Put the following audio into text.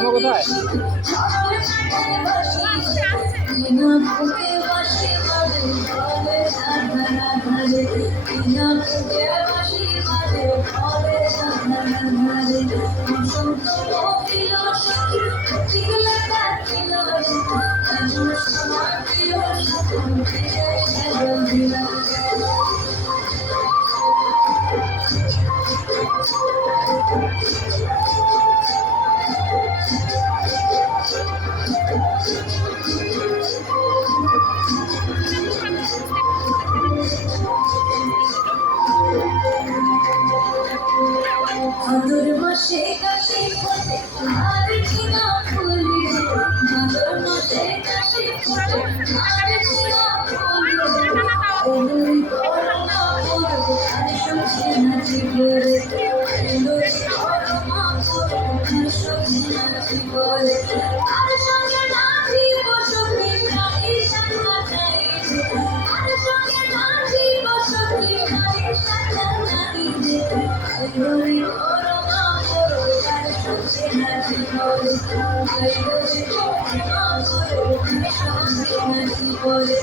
কোথায়? ভাদর মাসে কাশি ফোটে আর কিনা ফুলি রে, ভাদর মাসে কাশি ফোটে আর কিনা ফুলি রে, ওই করমা করব আর সুখে নাচি করে, ওই করমা করব আর সুখে নাচি করে, আর সঙ্গে নাচিব সখী গাই সাজা গাই রে, আর সঙ্গে নাচিব সখী গাই সাজা গাই রে, ওই করমা করব আর সুখে নাচি করে, ওই করমা করব আর সুখে নাচি করে।